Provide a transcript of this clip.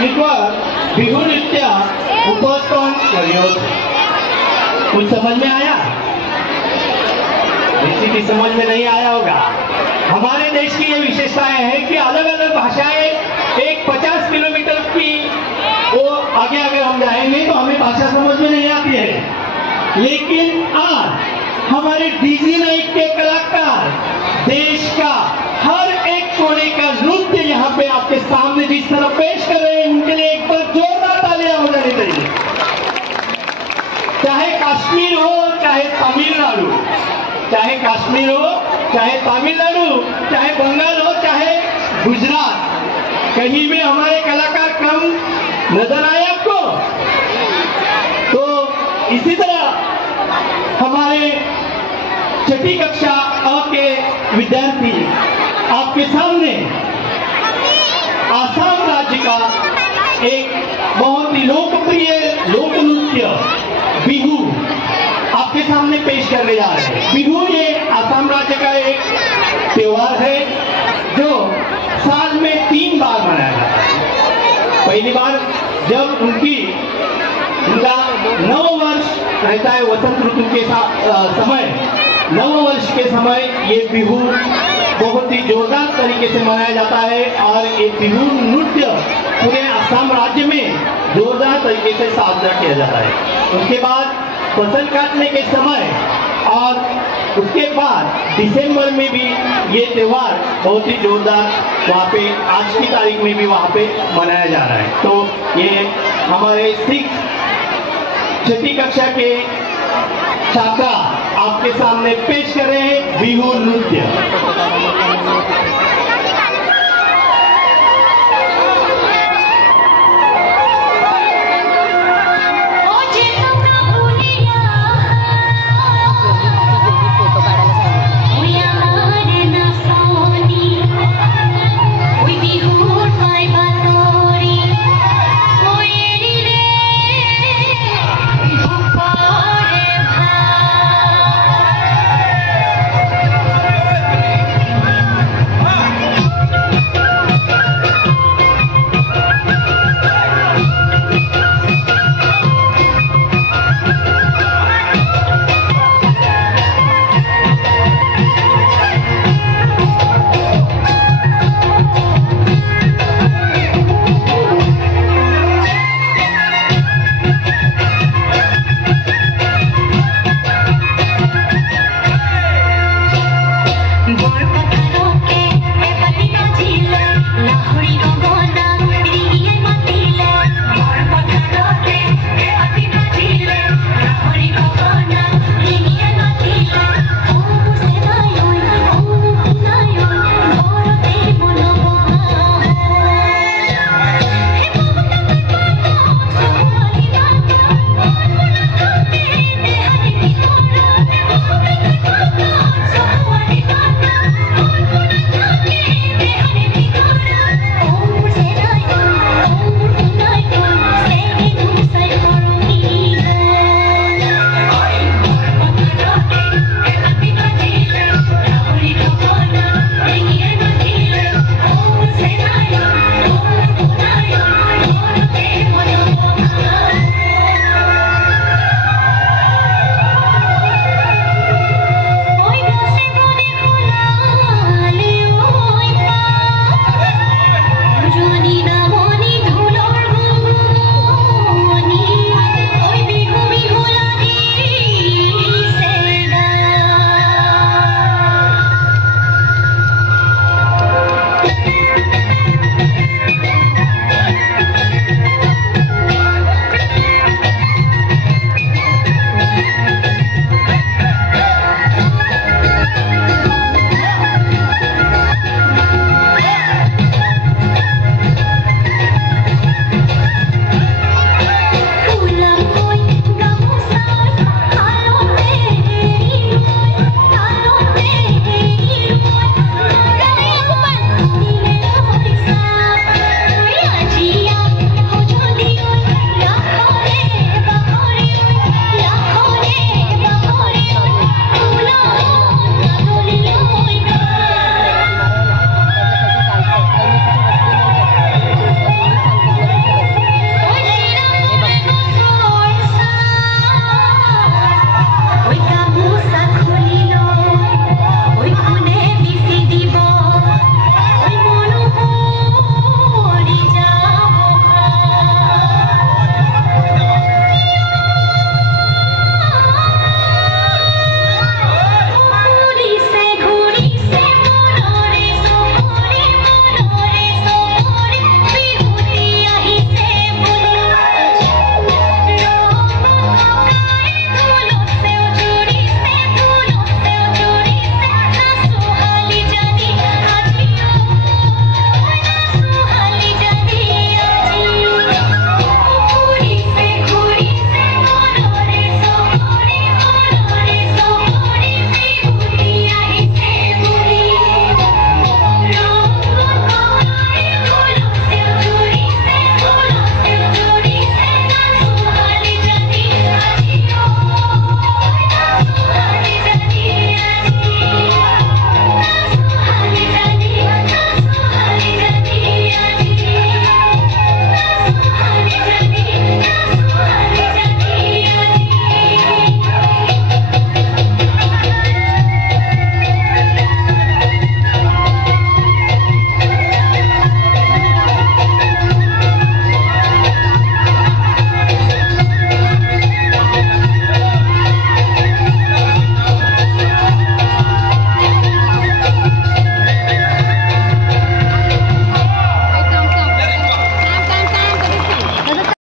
बिहू नृत्य उपस्थान करियो। कुछ समझ में आया? किसी की समझ में नहीं आया होगा। हमारे देश की ये विशेषताएं हैं कि अलग अलग भाषाएं एक 50 किलोमीटर की वो आगे अगर हम जाएंगे तो हमें भाषा समझ में नहीं आती है, लेकिन आज हमारे डीजी नाइट के कलाकार देश का हर एक कोने का नृत्य यहाँ पे आपके सामने जिस तरह पेश कर रहे हैं, उनके लिए एक बार जोरदार तालियां हो जानी चाहिए। चाहे कश्मीर हो, चाहे तमिलनाडु, चाहे कश्मीर हो, चाहे तमिलनाडु, चाहे बंगाल हो, चाहे गुजरात, कहीं में हमारे कलाकार कम नजर आए आपको? तो इसी तरह हमारे छठी कक्षा अ के विद्यार्थी आपके सामने आसाम राज्य का एक बहुत ही लोकप्रिय लोक नृत्य बिहू आपके सामने पेश करने जा रहे हैं। बिहू ये आसाम राज्य का एक त्योहार है जो साल में 3 बार मनाया जाता है। पहली बार जब उनका नव वर्ष रहता है, वसंत ऋतु के समय, नव वर्ष के समय ये बिहू बहुत ही जोरदार तरीके से मनाया जाता है और ये बिहू नृत्य पूरे असम राज्य में जोरदार तरीके से साजरा किया जाता है। उसके बाद फसल काटने के समय और उसके बाद दिसंबर में भी ये त्योहार बहुत ही जोरदार वहाँ पे आज की तारीख में भी वहाँ पे मनाया जा रहा है। तो ये हमारे 6ठी कक्षा के छात्रा आपके सामने पेश कर रहे हैं बिहू नृत्य।